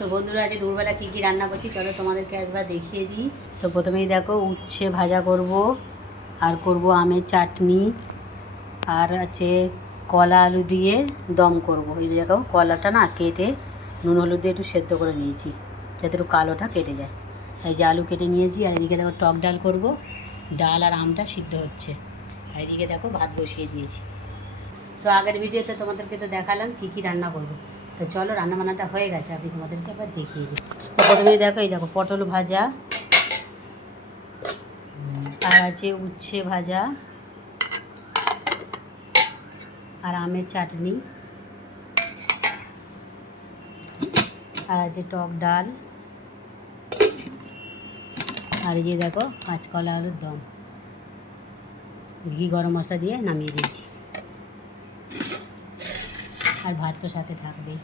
তো বন্ধুরা আজ দুপুরবেলা কী কী রান্না করছি চলো তোমাদেরকে একবার দেখিয়ে দিই। তো প্রথমেই দেখো উচ্ছে ভাজা করব, আর করব আমের চাটনি, আর আছে কলা আলু দিয়ে দম করব। এই দেখো কলাটা না কেটে নুন হলুদ দিয়ে একটু সেদ্ধ করে নিয়েছি যাতে একটু কালোটা কেটে যায়। এই যে আলু কেটে নিয়েছি, আর এদিকে দেখো টক ডাল করব, ডাল আর আমটা সিদ্ধ হচ্ছে, আর এদিকে দেখো ভাত বসিয়ে দিয়েছি। তো আগের ভিডিওতে তোমাদেরকে তো দেখালাম কী কী রান্না করবো। তো চলো রান্নাবান্নাটা হয়ে গেছে, আমি তোমাদেরকে আবার দেখিয়ে দিই। তো প্রথমেই দেখো এই দেখো পটল ভাজা, আর আছে উচ্ছে ভাজা, আর আমের চাটনি, আর আছে টক ডাল, আর এই যে দেখো কাঁচকলা আলুর দম, ঘি গরম মশলা দিয়ে নামিয়ে দিয়েছি, আর ভাত তো সাথে থাকবেই।